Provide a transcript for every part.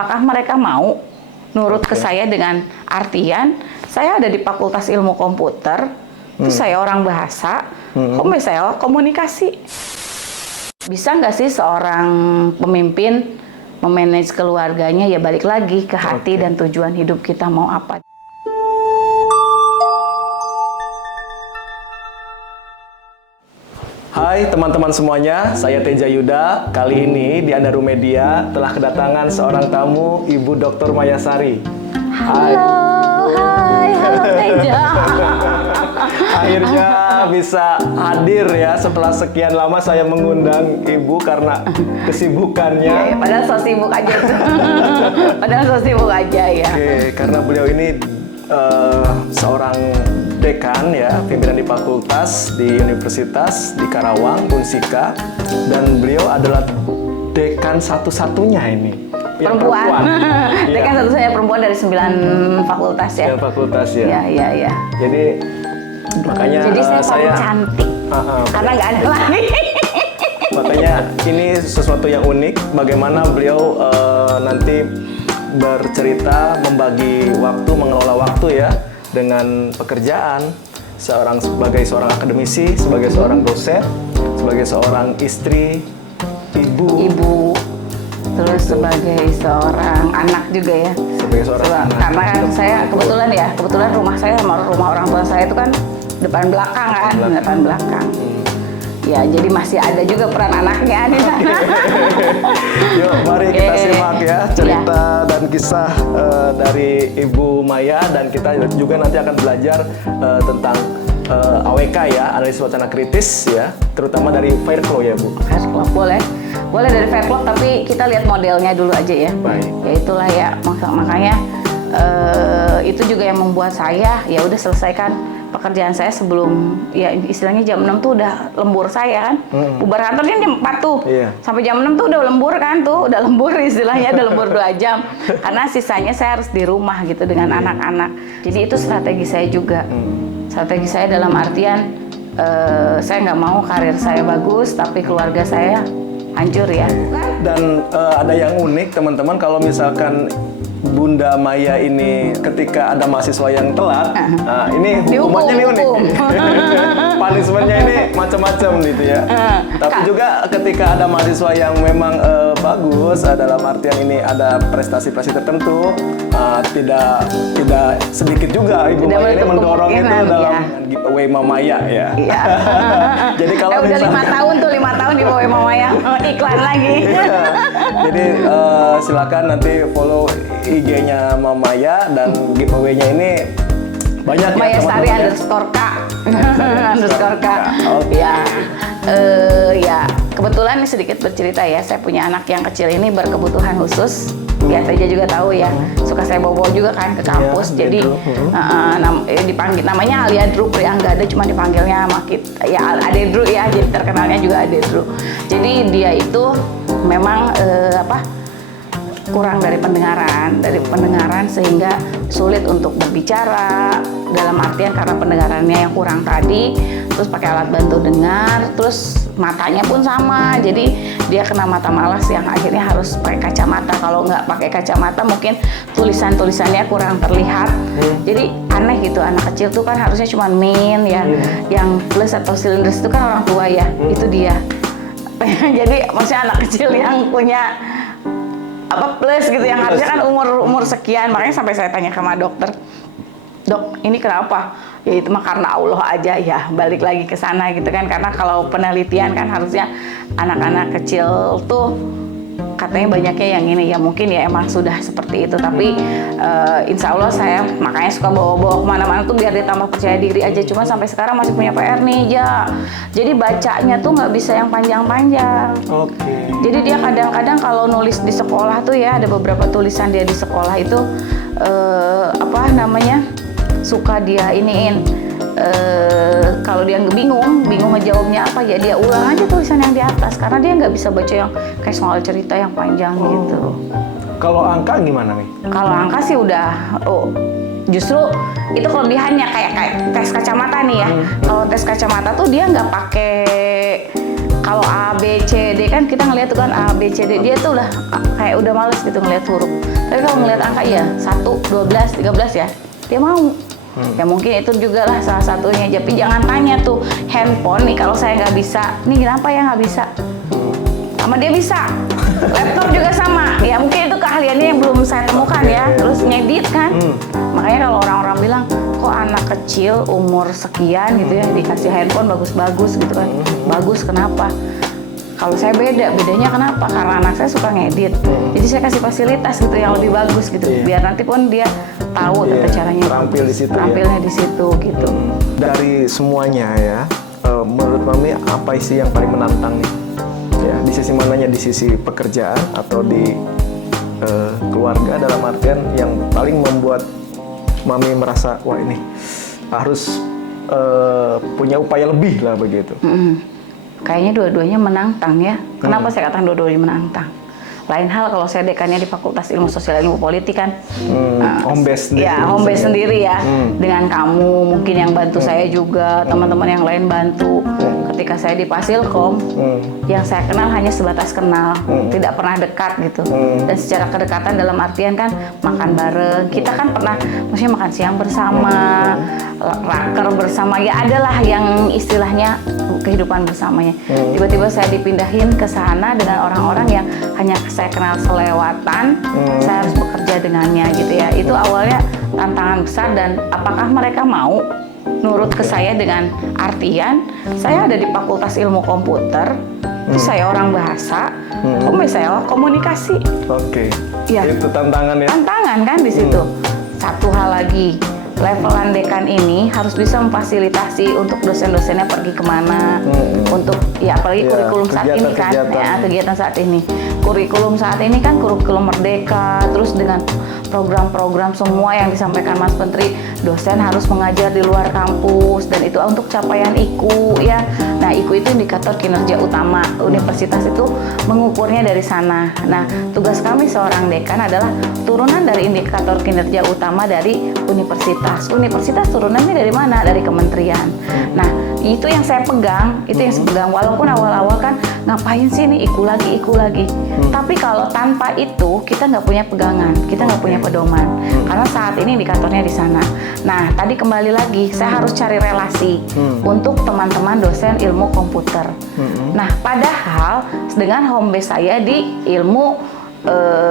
apakah mereka mau nurut ke saya dengan artian saya ada di Fakultas Ilmu Komputer, terus saya orang bahasa, kok saya komunikasi. Bisa nggak sih seorang pemimpin memanage keluarganya? Ya balik lagi ke hati dan tujuan hidup kita mau apa. Hai teman-teman semuanya, saya Teja Yuda. Kali ini di Andaru Media telah kedatangan seorang tamu, Ibu Dr. Mayasari. Halo Teja. Akhirnya bisa hadir ya setelah sekian lama saya mengundang Ibu karena kesibukannya. Ya, padahal so sibuk aja tuh. Padahal so sibuk aja ya. Oke, karena beliau ini seorang dekan ya, pimpinan di fakultas di Universitas di Karawang, Unsika, dan beliau adalah dekan satu-satunya ini. Perempuan. Dekan satu-satunya perempuan dari 9 fakultas ya. 9 fakultas ya. Iya. Jadi makanya jadi saya cantik. Karena nggak ada lagi. Makanya ini sesuatu yang unik. Bagaimana beliau nanti bercerita, membagi waktu, mengelola waktu ya dengan pekerjaan sebagai seorang akademisi, sebagai seorang dosen, sebagai seorang istri, ibu, terus sebagai seorang anak juga ya. Sebagai seorang anak. Karena kan saya kebetulan rumah saya sama rumah orang tua saya itu kan depan belakang kan, depan belakang. Ya, jadi masih ada juga peran anaknya di sana. Yuk, mari kita simak ya cerita dan kisah dari Ibu Maya, dan kita juga nanti akan belajar tentang AWK ya, analisis wacana kritis ya, terutama dari Fairclough ya Bu. Fairclough boleh dari Fairclough, tapi kita lihat modelnya dulu aja ya. Baik. Ya itulah ya, makanya itu juga yang membuat saya ya udah selesaikan pekerjaan saya sebelum ya istilahnya jam 6 tuh udah lembur saya kan. Bubar kantor kan jam 4 tuh. Sampai jam 6 tuh udah lembur kan tuh, udah lembur istilahnya, udah lembur 2 jam. Karena sisanya saya harus di rumah gitu dengan anak-anak. Jadi itu strategi saya juga. Strategi saya dalam artian saya nggak mau karir saya bagus tapi keluarga saya hancur ya. Dan ada yang unik teman-teman, kalau misalkan Bunda Maya ini ketika ada mahasiswa yang telat, nah ini hukumannya ini unik. Punishment-nya ini macam-macam gitu ya. Tapi juga ketika ada mahasiswa yang memang bagus, dalam artian ini ada prestasi-prestasi tertentu, tidak sedikit juga Ibu Maya ini mendorong itu dalam giveaway Mamaya ya. Iya. Jadi kalau udah 5 tahun tuh, 5 tahun giveaway Mamaya, iklan lagi. Jadi silakan nanti follow IG-nya Mamaya, dan giveaway-nya ini banyak Maya ya Sari teman-teman. _K. Ya, kebetulan ini sedikit bercerita ya, saya punya anak yang kecil ini berkebutuhan khusus. Ya, Teja juga tahu ya, suka saya bawa juga kan ke kampus. Jadi dipanggil namanya Alia Drew Prianggada, cuma dipanggilnya sama kita ya Ade Drew ya, jadi terkenalnya juga Ade Drew. Jadi dia itu memang kurang dari pendengaran sehingga sulit untuk berbicara, dalam artian karena pendengarannya yang kurang tadi, terus pakai alat bantu dengar, terus matanya pun sama, jadi dia kena mata malas yang akhirnya harus pakai kacamata. Kalau nggak pakai kacamata mungkin tulisannya kurang terlihat. Jadi aneh gitu, anak kecil tuh kan harusnya cuma min ya, yang plus atau silinder itu kan orang tua ya, itu dia. Jadi maksudnya anak kecil yang punya plus gitu, yang harusnya kan umur sekian. Makanya sampai saya tanya sama dokter, dok ini kenapa? Ya itu mah karena Allah aja ya, balik lagi ke sana gitu kan. Karena kalau penelitian kan harusnya anak-anak kecil tuh katanya banyaknya yang ini ya, mungkin ya emang sudah seperti itu. Tapi insya Allah saya makanya suka bawa-bawa kemana-mana tuh biar ditambah percaya diri aja. Cuma sampai sekarang masih punya PR nih ya. Jadi bacanya tuh nggak bisa yang panjang-panjang. Jadi dia kadang-kadang kalau nulis di sekolah tuh ya, ada beberapa tulisan dia di sekolah itu suka dia iniin. Kalau dia bingung ngejawabnya apa ya, dia ulang aja tulisan yang di atas karena dia nggak bisa baca yang kayak soal cerita yang panjang gitu. Kalau angka gimana nih? Kalau angka sih udah justru itu kelebihannya kayak tes kacamata nih ya. Kalau tes kacamata tuh dia nggak pakai kalau A, B, C, D kan kita ngeliat tuh kan A, B, C, D, dia tuh udah kayak udah males gitu ngeliat huruf. Tapi kalau ngeliat angka ya 1, 12, 13 ya, dia mau. Ya mungkin itu juga lah salah satunya. Tapi jangan tanya tuh handphone nih kalau saya nggak bisa, nih kenapa ya nggak bisa? Sama dia bisa. Laptop juga sama. Ya mungkin itu keahliannya yang belum saya temukan ya. Terus ngedit kan. Makanya kalau orang-orang bilang kok anak kecil umur sekian gitu ya dikasih handphone bagus-bagus gitu kan. Bagus kenapa? Kalau saya bedanya kenapa? Karena anak saya suka ngedit. Jadi saya kasih fasilitas gitu yang lebih bagus gitu. Biar nanti pun dia tahu tata caranya. Terampil di situ. Terampilnya di situ gitu. Dari semuanya ya, menurut Mami apa sih yang paling menantang nih? Ya, di sisi mananya, di sisi pekerjaan atau di keluarga, dalam artian yang paling membuat Mami merasa wah ini harus punya upaya lebih lah begitu. Kayaknya dua-duanya menantang ya. Kenapa saya katakan dua-duanya menantang? Lain hal kalau saya dekannya di Fakultas Ilmu Sosial Ilmu Politik kan. Home base sendiri. Ya, home base sendiri ya. Dengan kamu mungkin yang bantu saya juga, teman-teman yang lain bantu. Ketika saya di Fasilkom, yang saya kenal hanya sebatas kenal, tidak pernah dekat gitu. Dan secara kedekatan dalam artian kan makan bareng. Kita kan pernah maksudnya makan siang bersama, raker bersama. Ya adalah yang istilahnya kehidupan bersamanya. Tiba-tiba saya dipindahin ke sana dengan orang-orang yang hanya saya kenal selewatan, saya harus bekerja dengannya gitu ya. Itu awalnya tantangan besar dan apakah mereka mau nurut ke saya dengan artian saya ada di Fakultas Ilmu Komputer, saya orang bahasa, saya komunikasi. Oke. Ya. Itu tantangan ya. Tantangan kan di situ. Satu hal lagi, levelan dekan ini harus bisa memfasilitasi untuk dosen-dosennya pergi kemana, untuk ya apalagi kurikulum saat ini kan, ya kegiatan saat ini. Kurikulum saat ini kan kurikulum merdeka, terus dengan program-program semua yang disampaikan Mas Menteri, dosen harus mengajar di luar kampus dan itu untuk capaian IKU ya. Nah, IKU itu indikator kinerja utama. Universitas itu mengukurnya dari sana. Nah, tugas kami seorang dekan adalah turunan dari indikator kinerja utama dari universitas. Universitas turunannya dari mana? Dari kementerian. Nah, itu yang saya pegang, walaupun awal-awal kan ngapain sih nih IKU lagi. Tapi kalau tanpa itu kita nggak punya pegangan, kita nggak punya pedoman. Karena saat ini indikatornya di sana. Nah, tadi kembali lagi, saya harus cari relasi untuk teman-teman dosen ilmu komputer. Nah, padahal dengan home base saya di ilmu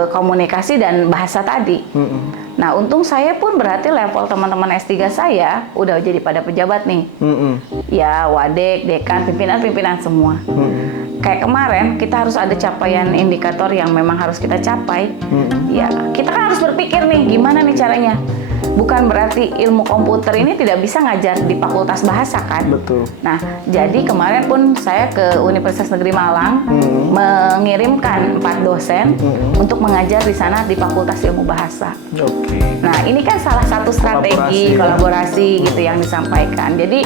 komunikasi dan bahasa tadi. Nah, untung saya pun berarti level teman-teman S3 saya udah jadi pada pejabat nih. Ya, wadek, dekan, pimpinan-pimpinan semua. Kayak kemarin kita harus ada capaian indikator yang memang harus kita capai. Ya, kita kan harus berpikir nih gimana nih caranya. Bukan berarti ilmu komputer ini tidak bisa ngajar di Fakultas Bahasa kan? Betul. Nah, jadi kemarin pun saya ke Universitas Negeri Malang mengirimkan 4 dosen untuk mengajar di sana di Fakultas Ilmu Bahasa. Oke. Nah, ini kan salah satu strategi kolaborasi gitu yang disampaikan. Jadi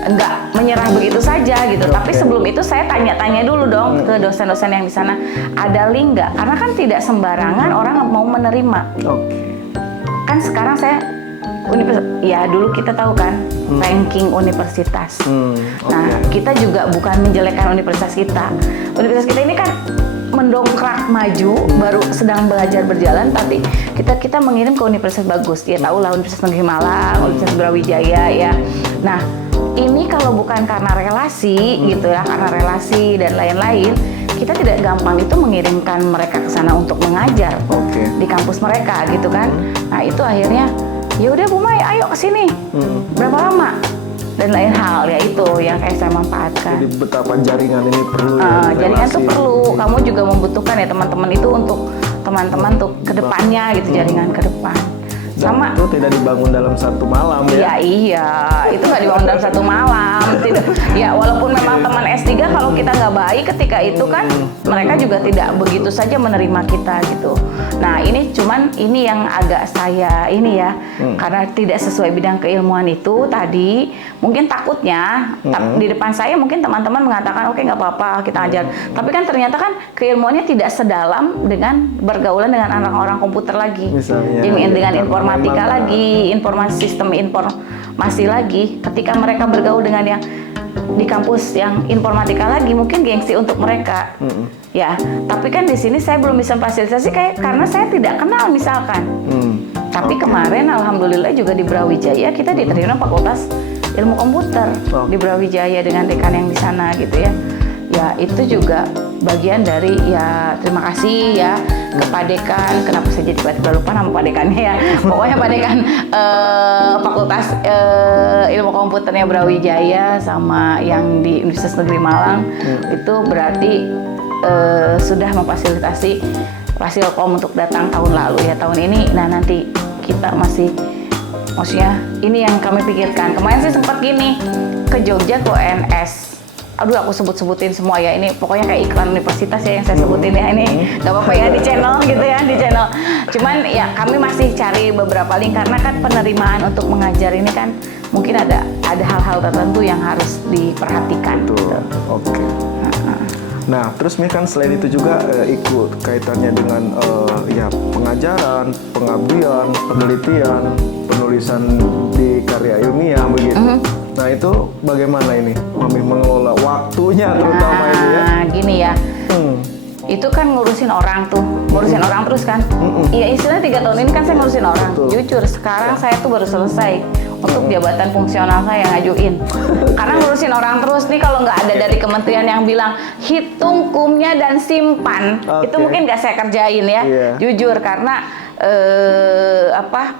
enggak menyerah begitu saja gitu. Tapi sebelum itu saya tanya-tanya dulu dong ke dosen-dosen yang di sana, ada link nggak? Karena kan tidak sembarangan orang mau menerima. Kan sekarang saya ya dulu kita tahu kan ranking universitas. Nah, kita juga bukan menjelekkan universitas kita. Universitas kita ini kan mendongkrak maju, baru sedang belajar berjalan, tapi kita mengirim ke universitas bagus. Ya tahu lah Universitas Negeri Malang, Universitas Brawijaya ya. Nah, ini kalau bukan karena relasi gitu ya, karena relasi dan lain-lain, kita tidak gampang itu mengirimkan mereka ke sana untuk mengajar di kampus mereka gitu kan. Nah, itu akhirnya ya udah Bu Mai, ayo ke sini. Berapa lama? Dan lain hal ya itu yang saya manfaatkan. Jadi betapa jaringan ini perlu ya. Jaringan itu perlu. Kamu juga membutuhkan ya teman-teman itu untuk teman-teman untuk kedepannya gitu, jaringan ke depan. Sama itu tidak dibangun dalam satu malam ya. Iya, itu nggak dibangun dalam satu malam. Tidak. Ya walaupun memang teman S3 kalau kita nggak baik ketika itu kan mereka juga tidak begitu saja menerima kita gitu. Nah, ini yang agak saya ini ya, karena tidak sesuai bidang keilmuan itu tadi, mungkin takutnya di depan saya mungkin teman-teman mengatakan oke nggak apa-apa kita ajar. Tapi kan ternyata kan keilmuannya tidak sedalam dengan bergaulan dengan orang-orang komputer lagi. Misalnya, dengan informatika lagi, sistem informasi lagi. Ketika mereka bergaul dengan yang di kampus yang informatika lagi mungkin gengsi untuk mereka. Ya, tapi kan di sini saya belum bisa fasilitasi karena saya tidak kenal misalkan. Tapi kemarin alhamdulillah juga di Brawijaya kita diterima Fakultas Ilmu Komputer di Brawijaya dengan dekan yang di sana gitu ya. Ya itu juga bagian dari ya terima kasih ya ke Pak Dekan. Kenapa saya jadi tiba-tiba lupa nama Pak Dekannya ya. Pokoknya Pak Dekan Fakultas Ilmu Komputernya Brawijaya sama yang di Universitas Negeri Malang itu berarti sudah memfasilitasi Fasilkom untuk datang tahun lalu ya, tahun ini. Nah nanti kita maksudnya ini yang kami pikirkan. Kemarin sih sempat gini ke Jogja ke ONS. Aduh aku sebut-sebutin semua ya, ini pokoknya kayak iklan universitas ya yang saya sebutin ya, ini gak apa-apa ya di channel gitu ya, di channel. Cuman ya kami masih cari beberapa link karena kan penerimaan untuk mengajar ini kan mungkin ada hal-hal tertentu yang harus diperhatikan. Betul. Gitu. Oke. Nah, terus Mi kan selain itu juga ikut kaitannya dengan ya pengajaran, pengabdian, penelitian, penulisan di karya ilmiah begitu. Nah, itu bagaimana ini Mami mengelola waktunya terutama ini ya? Gini ya. Itu kan ngurusin orang terus kan. Iya istilahnya 3 tahun ini kan saya ngurusin orang. Betul. Jujur sekarang saya tuh baru selesai untuk jabatan fungsional saya ngajuin. Karena ngurusin orang terus nih, kalau nggak ada dari kementerian yang bilang hitung kumnya dan simpan, itu mungkin nggak saya kerjain ya. Jujur karena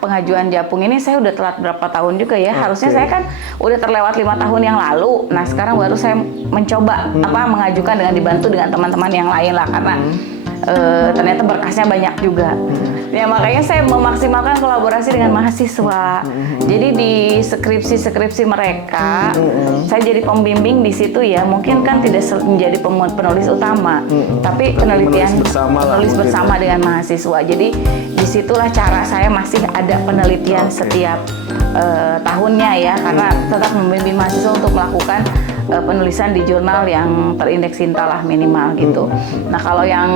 pengajuan Japung ini saya udah telat berapa tahun juga ya. Harusnya saya kan udah terlewat 5 tahun yang lalu. Nah sekarang baru saya mencoba mengajukan dengan dibantu dengan teman-teman yang lain lah karena ternyata berkasnya banyak juga. Ya makanya saya memaksimalkan kolaborasi dengan mahasiswa. Jadi di skripsi mereka, saya jadi pembimbing di situ ya. Mungkin kan tidak menjadi penulis utama, tapi penelitian penulis bersama dengan mahasiswa. Jadi disitulah cara saya masih ada penelitian setiap tahunnya ya, karena tetap membimbing mahasiswa untuk melakukan penulisan di jurnal yang terindeks Sinta lah minimal gitu. Nah kalau yang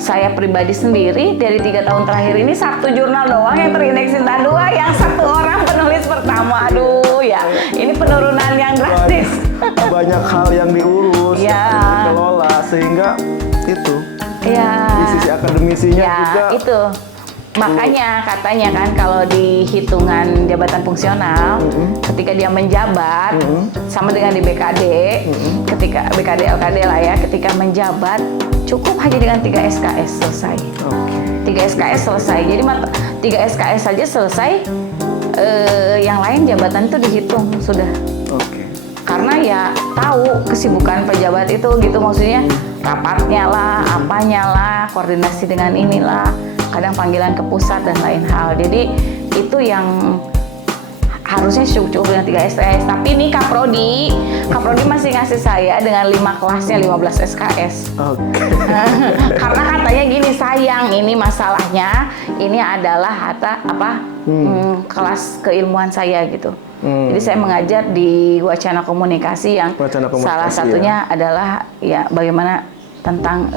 saya pribadi sendiri dari 3 tahun terakhir ini 1 jurnal doang yang terindeks Sinta 2, yang 1 orang penulis pertama. Aduh ya, ini penurunan yang drastis. Banyak hal yang diurus, dikelola sehingga itu. Di sisi akademisinya juga. Itu. Makanya katanya kan kalau di hitungan jabatan fungsional ketika dia menjabat sama dengan di BKD, ketika BKD LKD lah ya, ketika menjabat cukup hanya dengan 3 SKS selesai. 3 SKS selesai. Jadi 3 SKS saja selesai, yang lain jabatan itu dihitung sudah. Karena ya tahu kesibukan pejabat itu gitu, maksudnya rapatnya lah, apanya lah, koordinasi dengan inilah, kadang panggilan ke pusat dan lain hal. Jadi itu yang harusnya cukup dengan 3 SKS. Tapi ini Kaprodi masih ngasih saya dengan 5 kelasnya 15 SKS. Karena katanya gini, sayang ini masalahnya ini adalah kelas keilmuan saya gitu. Jadi saya mengajar di Wacana Komunikasi yang salah satunya adalah ya bagaimana tentang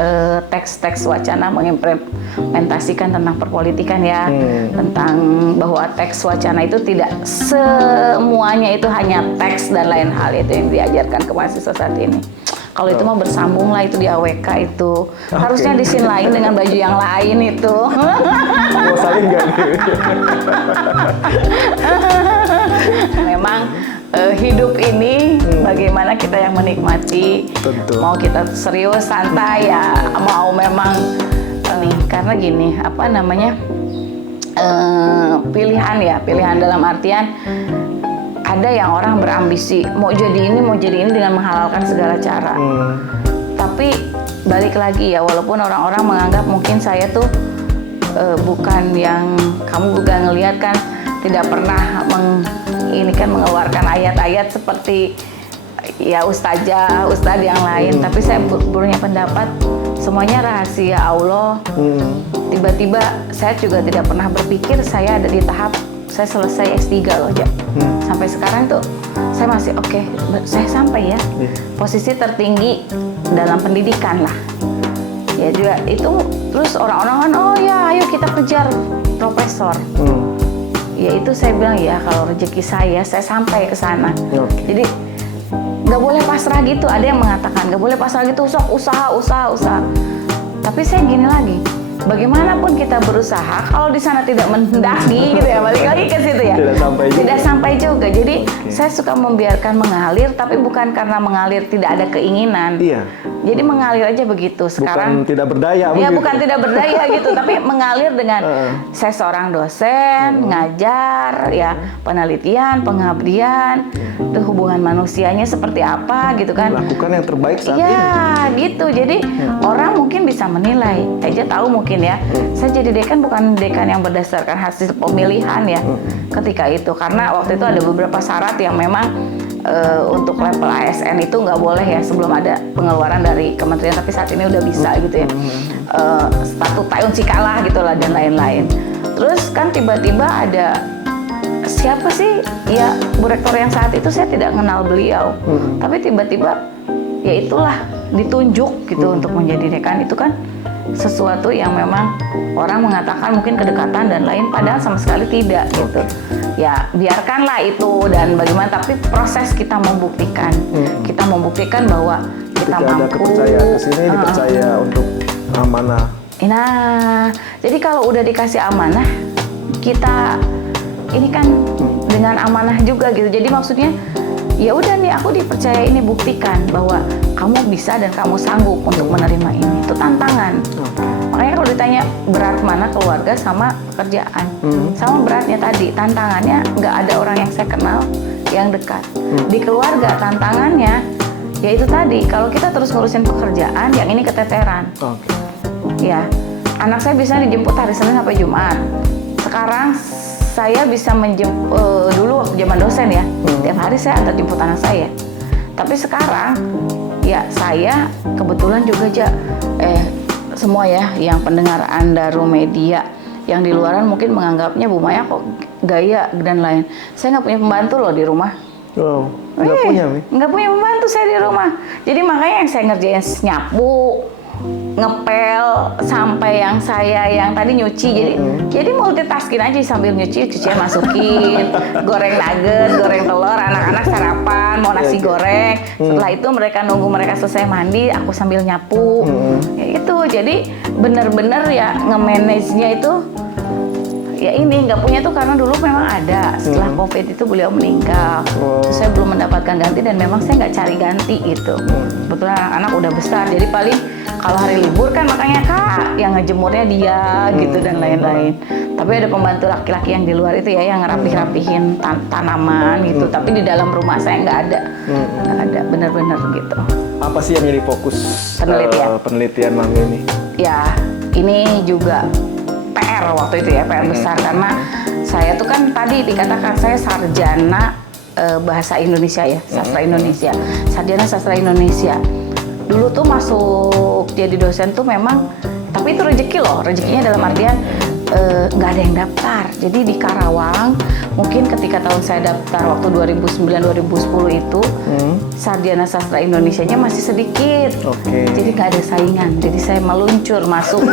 teks-teks wacana, mengimplementasikan tentang perpolitikan ya, tentang bahwa teks wacana itu tidak semuanya itu hanya teks dan lain hal, itu yang diajarkan ke mahasiswa saat ini. Kalau itu mau bersambung lah, itu di AWK itu harusnya di scene lain dengan baju yang lain itu. Mau salin nggak nih? Memang hidup ini bagaimana kita yang menikmati. Tentu. Mau kita serius santai ya, mau memang nih karena gini pilihan dalam artian ada yang orang berambisi mau jadi ini dengan menghalalkan segala cara. Tapi balik lagi ya, walaupun orang-orang menganggap mungkin saya tuh bukan yang kamu juga ngelihat kan tidak pernah mengeluarkan ayat-ayat seperti ya ustadz yang lain, tapi saya punya pendapat semuanya rahasia Allah. Tiba-tiba saya juga tidak pernah berpikir saya ada di tahap saya selesai S3 loh, sampai sekarang tuh saya masih saya sampai ya posisi tertinggi dalam pendidikan lah ya juga itu. Terus orang-orang kan ayo kita kejar profesor. Ya itu saya bilang ya kalau rezeki saya sampai ke sana. Jadi nggak boleh pasrah gitu. Ada yang mengatakan nggak boleh pasrah gitu, sok usaha. Tapi saya gini lagi, bagaimanapun kita berusaha, kalau di sana tidak mendaki gitu ya, balik lagi ke situ ya. Tidak sampai juga. Jadi saya suka membiarkan mengalir, tapi bukan karena mengalir tidak ada keinginan. Iya. Jadi mengalir aja begitu. Sekarang bukan tidak berdaya. Ya bukan tidak berdaya gitu, tapi mengalir dengan saya seorang dosen, ngajar, ya penelitian, pengabdian, itu hubungan manusianya seperti apa gitu kan. Lakukan yang terbaik saat ini. Ya gitu. Jadi orang mungkin bisa menilai, aja tahu mungkin ya. Saya jadi dekan bukan dekan yang berdasarkan hasil pemilihan ya. Ketika itu karena waktu itu ada beberapa syarat yang memang untuk level ASN itu nggak boleh ya sebelum ada pengeluaran dari kementerian, tapi saat ini udah bisa gitu ya. Statuta unsikalah gitulah dan lain-lain. Terus kan tiba-tiba ada siapa sih ya Bu Rektor yang saat itu saya tidak kenal beliau, tapi tiba-tiba ya itulah ditunjuk gitu untuk menjadi dekan. Itu kan sesuatu yang memang orang mengatakan mungkin kedekatan dan lain, padahal sama sekali tidak gitu. Ya biarkanlah itu dan bagaimana, tapi proses kita membuktikan, kita membuktikan bahwa kita ketika mampu. ada kepercayaan ke sini dipercaya untuk amanah. Nah, jadi kalau udah dikasih amanah, kita ini kan dengan amanah juga gitu. Jadi maksudnya ya udah nih aku dipercaya ini, buktikan bahwa kamu bisa dan kamu sanggup untuk menerima ini. Itu tantangan. Makanya kalau ditanya berat mana keluarga sama pekerjaan, sama beratnya tadi, tantangannya nggak ada orang yang saya kenal yang dekat. Di keluarga tantangannya ya itu tadi, kalau kita terus ngurusin pekerjaan, yang ini keteteran. Ya, anak saya bisa dijemput hari Senin sampai Jumat. Sekarang saya bisa menjemput, dulu waktu zaman dosen ya, tiap hari saya antar jemput anak saya. Tapi sekarang ya saya kebetulan juga semua ya yang pendengar Andaro Media yang di luaran mungkin menganggapnya Bu Maya kok gaya dan lain. Saya nggak punya pembantu loh di rumah. Wow, nggak punya pembantu saya di rumah. Jadi makanya yang saya ngerjain nyapu, ngepel, sampai yang saya yang tadi nyuci. Jadi multitasking aja sambil nyuci, cucian masukin, goreng nugget, goreng telur, anak-anak sarapan, mau nasi goreng. Setelah itu mereka nunggu mereka selesai mandi, aku sambil nyapu. Ya itu, jadi bener-bener ya nge-manage-nya itu ya ini nggak punya tuh karena dulu memang ada. Setelah COVID itu beliau meninggal. Saya belum mendapatkan ganti dan memang saya nggak cari ganti gitu. Kebetulan anak-anak udah besar, jadi paling kalau hari libur kan makanya Kak yang ngejemurnya dia gitu dan lain-lain. Tapi ada pembantu laki-laki yang di luar itu ya yang ngerapih-rapihin tanaman gitu. Tapi di dalam rumah saya nggak ada, nggak ada bener-bener gitu. Apa sih yang jadi fokus penelitian Mami ini? Ya ini juga PR waktu itu ya, PR besar karena saya tuh kan tadi dikatakan saya sarjana bahasa Indonesia ya, sastra Indonesia, sarjana sastra Indonesia. Dulu tuh masuk jadi dosen tuh memang, tapi itu rezeki loh, rezekinya dalam artian nggak ada yang daftar. Jadi di Karawang mungkin ketika tahun saya daftar waktu 2009-2010 itu sarjana sastra Indonesianya masih sedikit, jadi nggak ada saingan. Jadi saya meluncur masuk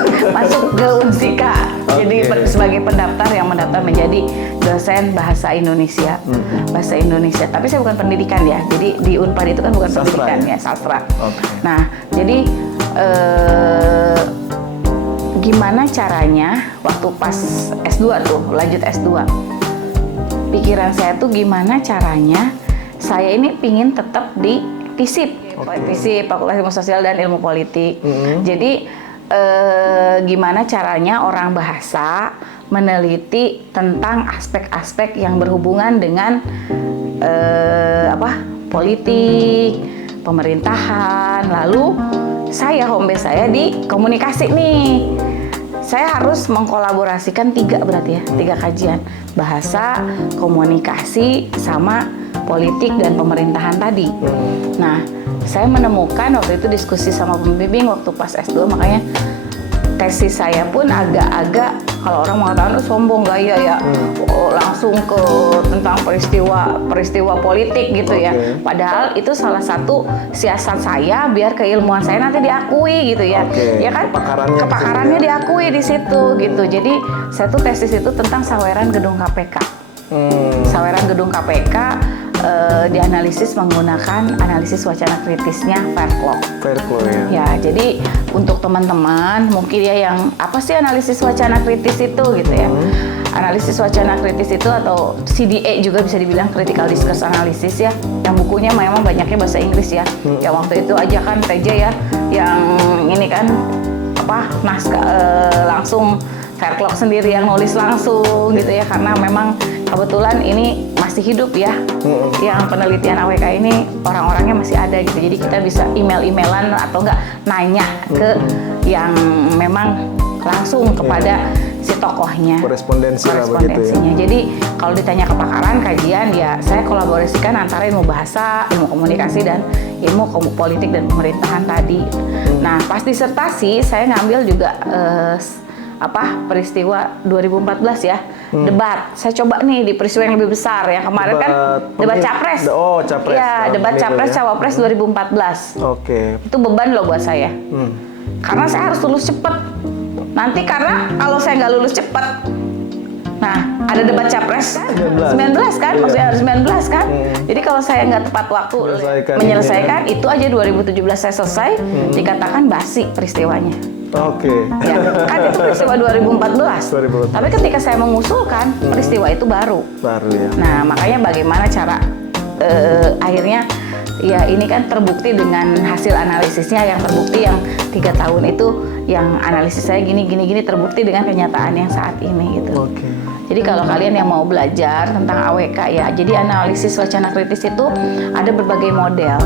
ke Unsika. Jadi sebagai pendaftar yang mendaftar menjadi dosen bahasa Indonesia, bahasa Indonesia. Tapi saya bukan pendidikan ya. Jadi di Unpad itu kan bukan sastra, pendidikan ya, sastra. Nah, jadi gimana caranya waktu pas S2 tuh, lanjut S2, pikiran saya tuh gimana caranya saya ini pingin tetap di FISIP, FISIP, Fakultas Ilmu Sosial dan Ilmu Politik. Jadi gimana caranya orang bahasa meneliti tentang aspek-aspek yang berhubungan dengan politik, pemerintahan. Lalu saya home base saya di komunikasi nih. Saya harus mengkolaborasikan 3 berarti ya, 3 kajian. Bahasa, komunikasi, sama politik dan pemerintahan tadi. Nah, saya menemukan waktu itu diskusi sama pembimbing waktu pas S2, makanya tesis saya pun agak-agak, kalau orang mengatakan sombong gaya ya, langsung ke tentang peristiwa politik gitu ya. Padahal itu salah satu siasat saya biar keilmuan saya nanti diakui gitu ya. Ya kan? Kepakarannya diakui di situ gitu. Jadi saya tuh tesis itu tentang saweran gedung KPK. Saweran gedung KPK dianalisis menggunakan analisis wacana kritisnya Fairclough. Fairclough ya. Ya, jadi untuk teman-teman mungkin ya yang apa sih analisis wacana kritis itu gitu ya. Analisis wacana kritis itu atau CDA juga bisa dibilang critical discourse analysis ya. Yang bukunya memang banyaknya bahasa Inggris ya. Ya waktu itu aja kan TJ ya yang ini kan naskah langsung Fairclough sendiri yang nulis langsung gitu ya, karena memang kebetulan ini masih hidup ya. Yang penelitian AWK ini orang-orangnya masih ada gitu. Jadi kita bisa email-emailan atau enggak nanya ke yang memang langsung kepada si tokohnya. Korespondensinya. Jadi kalau ditanya kepakaran kajian ya saya kolaborasikan antara ilmu bahasa, ilmu komunikasi dan ilmu politik dan pemerintahan tadi. Nah, pas disertasi saya ngambil juga peristiwa 2014 ya, debat. Saya coba nih di peristiwa yang lebih besar yang kemarin kan debat capres. Oh, capres. Ya, debat capres cawapres 2014. Oke. Itu beban loh buat saya. Karena saya harus lulus cepet. Nanti karena kalau saya nggak lulus cepet, nah ada debat capres 19 kan, maksudnya harus 19 kan. Jadi kalau saya nggak tepat waktu menyelesaikan itu aja 2017 saya selesai, dikatakan basi peristiwanya. Oke. Ya, kan itu peristiwa 2014. Tapi ketika saya mengusulkan peristiwa itu baru. Ya. Nah, makanya bagaimana cara akhirnya ya ini kan terbukti dengan hasil analisisnya yang terbukti yang 3 tahun itu yang analisis saya gini terbukti dengan kenyataan yang saat ini gitu. Oke. Jadi kalau kalian yang mau belajar tentang AWK ya, jadi analisis wacana kritis itu ada berbagai model.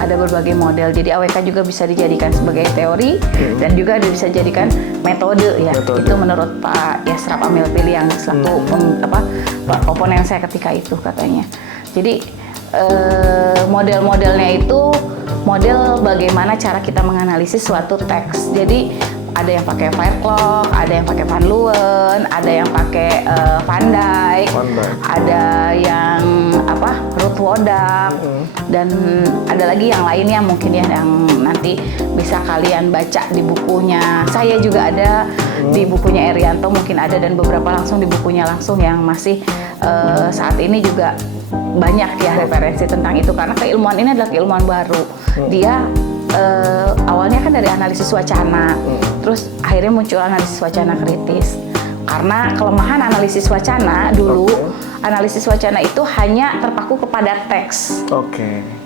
Ada berbagai model. Jadi AWK juga bisa dijadikan sebagai teori dan juga bisa dijadikan metode ya. Itu menurut Pak Yasraf Amil Piliang selaku komponen saya ketika itu katanya. Jadi model-modelnya itu model bagaimana cara kita menganalisis suatu teks. Jadi ada yang pakai Fairclough, ada yang pakai Van Leeuwen, ada yang pakai Van Dijk, ada yang Ruth Wodak, dan ada lagi yang lainnya mungkin ya yang nanti bisa kalian baca di bukunya. Saya juga ada di bukunya Erianto mungkin ada, dan beberapa langsung di bukunya langsung yang masih saat ini juga banyak ya referensi tentang itu, karena keilmuan ini adalah keilmuan baru. Dia awalnya kan dari analisis wacana, terus akhirnya muncul analisis wacana kritis. Karena kelemahan analisis wacana dulu, analisis wacana itu hanya terpaku kepada teks.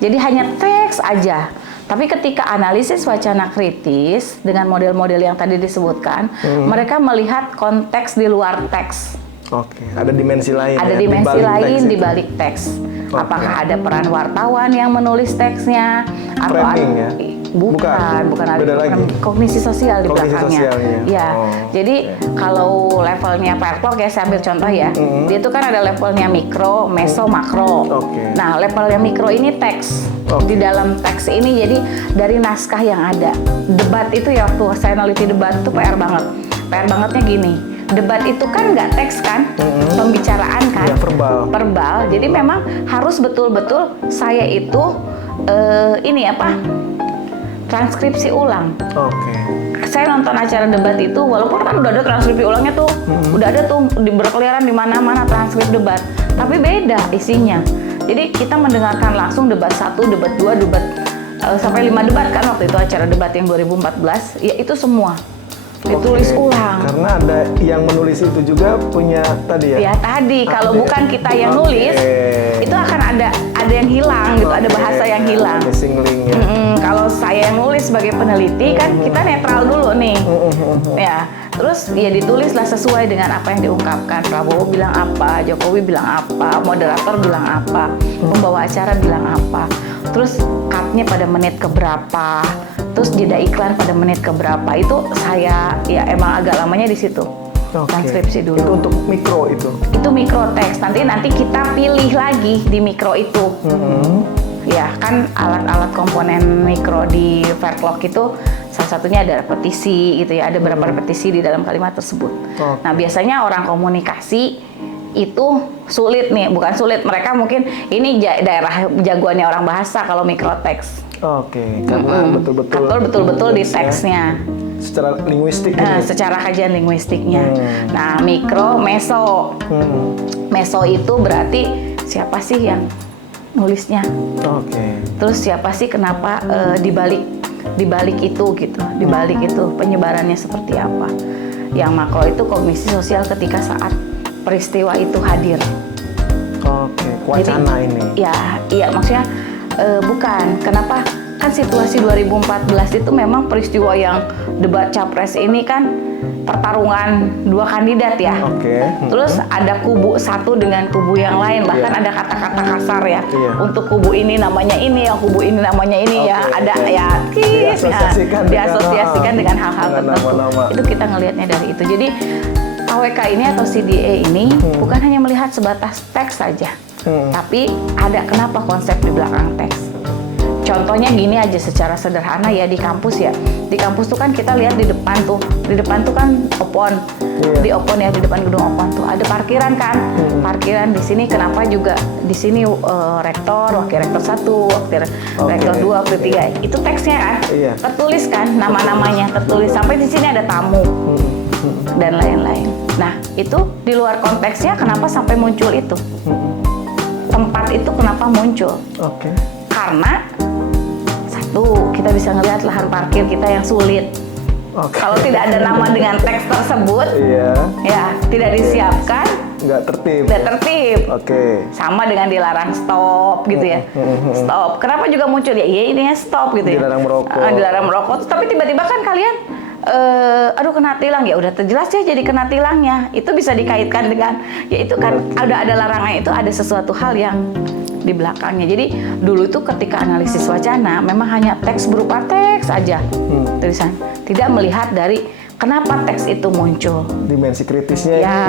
Jadi hanya teks aja. Tapi ketika analisis wacana kritis dengan model-model yang tadi disebutkan, mereka melihat konteks di luar teks. Ada dimensi lain. Ada dimensi lain di balik teks. Apakah ada peran wartawan yang menulis teksnya? Framing ya? Bukan beda lagi. Kognisi sosial di belakangnya. Ya. Jadi kalau levelnya Fairclough ya saya ambil contoh ya. Dia itu kan ada levelnya mikro, meso, makro. Nah, levelnya mikro ini teks. Di dalam teks ini jadi dari naskah yang ada. Debat itu ya waktu saya neliti debat itu PR banget. PR bangetnya gini. Debat itu kan nggak teks kan, pembicaraan kan, verbal. Jadi memang harus betul-betul saya itu transkripsi ulang. Saya nonton acara debat itu, walaupun kan udah ada transkripsi ulangnya tuh, udah ada tuh berkeliaran di mana-mana transkrip debat, tapi beda isinya. Jadi kita mendengarkan langsung debat 1, debat 2, debat sampai 5 debat kan waktu itu acara debat yang 2014, ya itu semua. Ditulis ulang. Karena ada yang menulis itu juga punya tadi ya? Ya tadi, kalau bukan kita yang nulis, itu akan ada yang hilang gitu, ada bahasa yang hilang. Missing link ya. Kalau saya yang nulis sebagai peneliti kan kita netral dulu nih. Ya, terus ya ditulislah sesuai dengan apa yang diungkapkan. Prabowo bilang apa, Jokowi bilang apa, moderator bilang apa, pembawa acara bilang apa. Terus cut-nya pada menit keberapa. Terus jeda iklan pada menit keberapa, itu saya ya emang agak lamanya di situ. Transkripsi dulu. Itu untuk mikro itu? Itu mikro teks, nanti kita pilih lagi di mikro itu. Ya kan alat-alat komponen mikro di Fairclough itu salah satunya ada repetisi gitu ya, ada beberapa repetisi di dalam kalimat tersebut. Nah biasanya orang komunikasi itu sulit nih, bukan sulit, mereka mungkin ini daerah jagoannya orang bahasa kalau mikro teks. Karena betul-betul di teksnya. Secara linguistik. Secara kajian linguistiknya. Nah, mikro, meso. Meso itu berarti siapa sih yang nulisnya. Oke. Terus siapa sih kenapa dibalik itu gitu, dibalik itu penyebarannya seperti apa. Yang makro itu kognisi sosial ketika saat peristiwa itu hadir. Oke, wacana Jadi, ini. Ya, iya maksudnya bukan. Kenapa? Kan situasi 2014 itu memang peristiwa yang debat capres ini kan pertarungan dua kandidat ya. Oke. Terus ada kubu satu dengan kubu yang lain, bahkan ada kata-kata kasar ya. Iya. Untuk kubu ini namanya ini, yang kubu ini namanya ini ya. Ada ya diasosiasikan dengan hal-hal tertentu. Nama-nama. Itu kita ngelihatnya dari itu. Jadi AWK ini atau CDA ini bukan hanya melihat sebatas teks saja, tapi ada kenapa konsep di belakang teks. Contohnya gini aja secara sederhana ya di kampus ya. Di kampus tuh kan kita lihat di depan tuh kan opon. Di opon ya, di depan gedung opon tuh ada parkiran kan. Parkiran di sini kenapa juga di sini rektor, wakil rektor 1, wakil rektor 2, wakil 3. Itu teksnya kan. Iya. Tertulis kan nama-namanya, tertulis sampai di sini ada tamu. Dan lain-lain. Nah, itu di luar konteksnya kenapa sampai muncul itu? Tempat itu kenapa muncul? Oke. Karena satu, kita bisa ngelihat lahan parkir kita yang sulit. Kalau tidak ada nama dengan teks tersebut, ya tidak disiapkan, nggak tertib. Nggak tertib. Oke. Sama dengan dilarang stop gitu ya. Stop. Kenapa juga muncul ya? Iya ini ya stop gitu ya. Dilarang merokok. Dilarang merokok. Tapi tiba-tiba kan kalian aduh kena tilang ya udah terjelas ya jadi kena tilangnya. Itu bisa dikaitkan dengan ya itu kan ada larangan, itu ada sesuatu hal yang di belakangnya. Jadi dulu itu ketika analisis wacana memang hanya teks berupa teks aja tulisan, tidak melihat dari kenapa teks itu muncul, dimensi kritisnya ya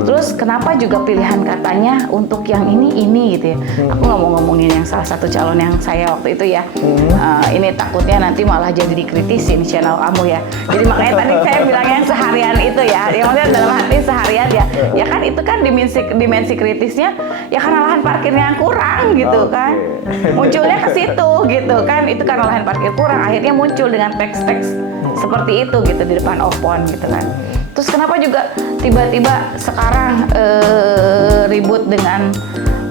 terus kenapa juga pilihan katanya untuk yang ini gitu ya. Aku nggak mau ngomongin yang salah satu calon yang saya waktu itu ya. Ini takutnya nanti malah jadi dikritisin channel kamu ya. Jadi makanya tadi saya bilang yang seharian itu ya, yang maksudnya dalam hati seharian ya. Ya kan itu kan dimensi kritisnya ya karena lahan parkirnya yang kurang gitu kan. Munculnya ke situ gitu kan. Itu karena lahan parkir kurang, akhirnya muncul dengan teks-teks seperti itu gitu di depan opon gitu kan. Terus kenapa juga tiba-tiba sekarang ribut dengan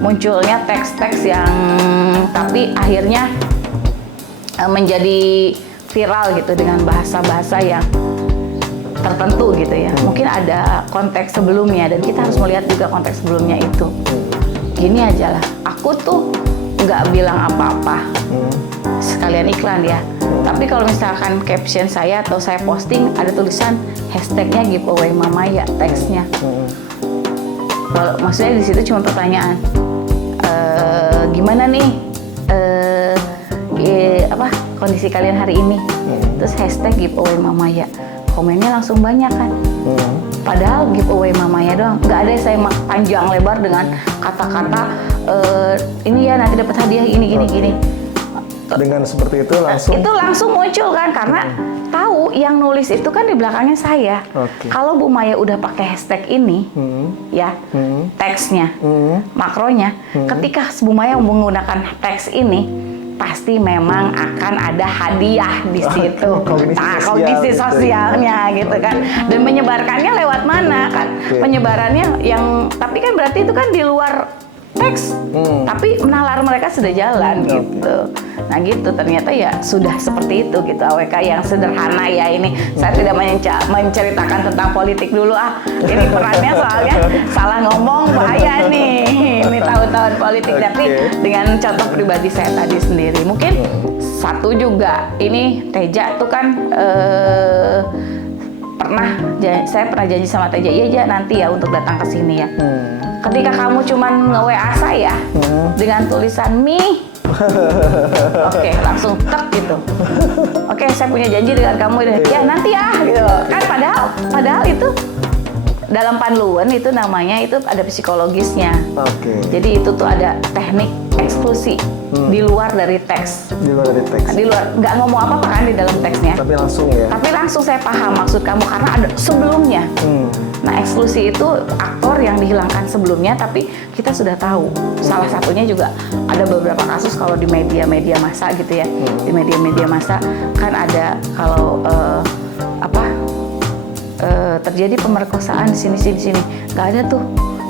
munculnya teks-teks yang tapi akhirnya menjadi viral gitu dengan bahasa-bahasa yang tertentu gitu ya. Mungkin ada konteks sebelumnya dan kita harus melihat juga konteks sebelumnya itu. Gini aja lah, aku tuh nggak bilang apa-apa, sekalian iklan ya. Tapi kalau misalkan caption saya atau saya posting ada tulisan hashtagnya giveaway Mamaya teksnya. Kalau maksudnya di situ cuma pertanyaan, gimana nih kondisi kalian hari ini? Terus hashtag giveaway Mamaya, komennya langsung banyak kan. Padahal giveaway Mamaya doang, nggak ada saya panjang lebar dengan kata-kata ini ya nanti dapat hadiah gini. Dengan seperti itu langsung muncul kan karena tahu yang nulis itu kan di belakangnya saya. Kalau Bu Maya udah pakai hashtag ini ya teksnya makronya, ketika Bu Maya menggunakan teks ini pasti memang akan ada hadiah di situ. Kognisi sosialnya gitu kan. Dan menyebarkannya lewat mana kan? Penyebarannya yang tapi kan berarti itu kan di luar teks, tapi nalar mereka sudah jalan gitu. Nah gitu ternyata ya sudah seperti itu gitu AWK yang sederhana ya ini. Saya tidak menceritakan tentang politik dulu ini perannya soalnya salah ngomong bahaya nih. Ini tahun-tahun politik tapi dengan contoh pribadi saya tadi sendiri. Mungkin satu juga ini Teja tuh kan saya pernah janji sama Teja iya nanti ya untuk datang ke sini ya. Ketika kamu cuman nge-WA saya dengan tulisan mie, oke, langsung tek gitu. Oke, saya punya janji dengan kamu ya nanti ya gitu. Kan padahal itu dalam Panluwen itu namanya itu ada psikologisnya. Jadi itu tuh ada teknik eksklusi di luar dari teks. Di luar nggak ngomong apa-apa kan di dalam teksnya. Tapi langsung saya paham maksud kamu karena ada sebelumnya. Nah eksklusi itu aktor yang dihilangkan sebelumnya, tapi kita sudah tahu. Salah satunya juga ada beberapa kasus kalau di media massa gitu ya. Di media massa kan ada kalau terjadi pemerkosaan di sini. Nggak ada tuh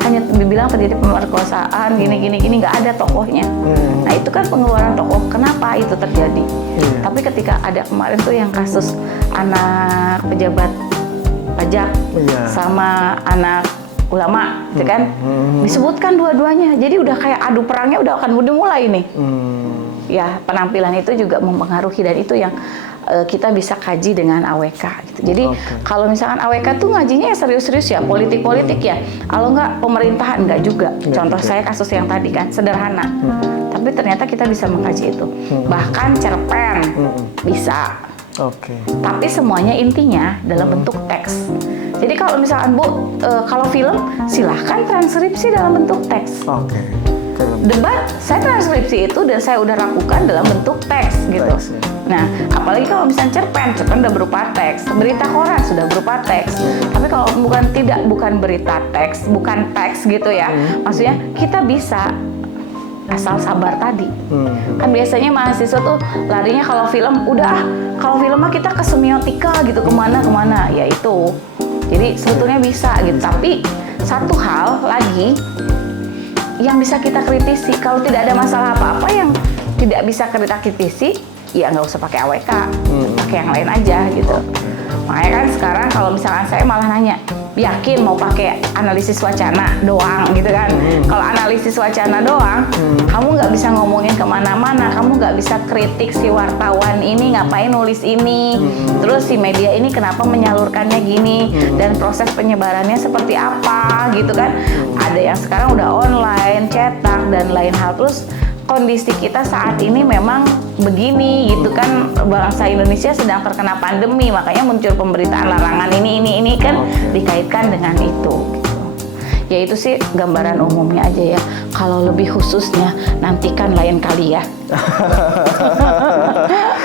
hanya dibilang terjadi pemerkosaan gini nggak ada tokohnya. Nah itu kan pengeluaran tokoh, kenapa itu terjadi? Tapi ketika ada kemarin tuh yang kasus anak pejabat pajak sama anak ulama, gitu kan? Disebutkan dua-duanya, jadi udah kayak adu perangnya udah akan mulai nih. Ya penampilan itu juga mempengaruhi dan itu yang kita bisa kaji dengan AWK gitu. Jadi kalau misalkan AWK tuh ngajinya ya serius-serius ya, politik-politik ya. Kalau nggak pemerintahan nggak juga. Contoh saya kasus yang tadi kan sederhana. Tapi ternyata kita bisa mengkaji itu. Bahkan cerpen bisa. Tapi semuanya intinya dalam bentuk teks. Jadi kalau misalkan Bu, kalau film silahkan transkripsi dalam bentuk teks. Debat saya transkripsi itu dan saya udah lakukan dalam bentuk teks gitu. Nah, apalagi kalau misalnya cerpen udah berupa teks, berita koran sudah berupa teks. Tapi kalau bukan berita teks, bukan teks gitu ya. Maksudnya kita bisa asal sabar tadi. Kan biasanya mahasiswa tuh larinya kalau film kalau film mah kita ke semiotika gitu kemana, ya itu. Jadi sebetulnya bisa gitu. Tapi satu hal lagi yang bisa kita kritisi, kalau tidak ada masalah apa-apa yang tidak bisa kita kritisi, ya nggak usah pakai AWK, pakai yang lain aja gitu. Makanya kan sekarang kalau misalkan saya malah nanya, yakin mau pakai analisis wacana doang gitu kan? Kalau analisis wacana doang, kamu nggak bisa ngomongin kemana-mana, kamu nggak bisa kritik si wartawan ini ngapain nulis ini, terus si media ini kenapa menyalurkannya gini, dan proses penyebarannya seperti apa gitu kan? Ada yang sekarang udah online, cetak dan lain hal. Terus kondisi kita saat ini memang begini gitu kan, bangsa Indonesia sedang terkena pandemi, makanya muncul pemberitaan larangan ini kan dikaitkan dengan itu gitu. Ya itu sih gambaran umumnya aja ya. Kalau lebih khususnya nantikan lain kali ya.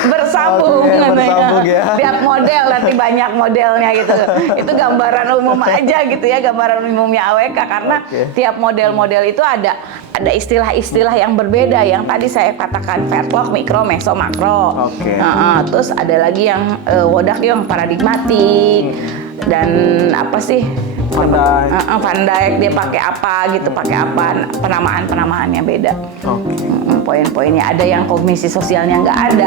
Bersambung ya. Tiap model nanti banyak modelnya gitu. Itu gambaran umum aja gitu ya, gambaran umumnya AWK karena tiap model-model itu ada istilah-istilah yang berbeda. Yang tadi saya katakan Fairclough, mikro, meso, makro. Terus ada lagi yang Wodak yang paradigmatik dan apa sih? Van Dijk dia pakai apa gitu, pakai apa, penamaannya beda. Poin-poinnya ada yang kognisi sosialnya nggak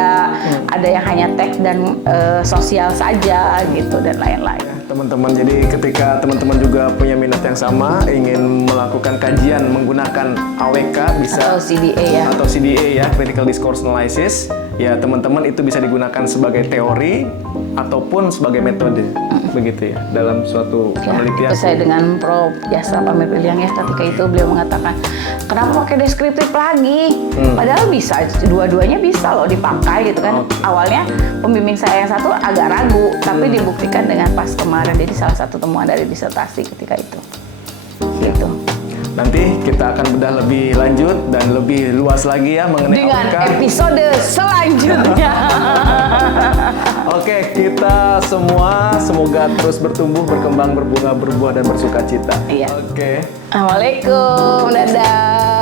ada yang hanya teks dan sosial saja gitu dan lain-lain. Teman-teman, jadi ketika teman-teman juga punya minat yang sama, ingin melakukan kajian menggunakan AWK bisa atau CDA ya, Critical Discourse Analysis, ya teman-teman itu bisa digunakan sebagai teori ataupun sebagai metode, begitu ya, dalam suatu penelitian. Saya dengan Prof. Jasra Pamir Piliang ya, ketika itu beliau mengatakan, kenapa pakai deskriptif lagi? Padahal bisa, dua-duanya bisa loh dipakai gitu kan. Awalnya pembimbing saya yang satu agak ragu, tapi dibuktikan dengan pas kemarin, jadi salah satu temuan dari disertasi ketika itu. Gitu. Nanti kita akan bedah lebih lanjut dan lebih luas lagi ya mengenai dengan AWK. Episode selanjutnya. Oke, kita semua semoga terus bertumbuh, berkembang, berbunga, berbuah dan bersuka cita. Iya. Oke. Assalamualaikum, dadah.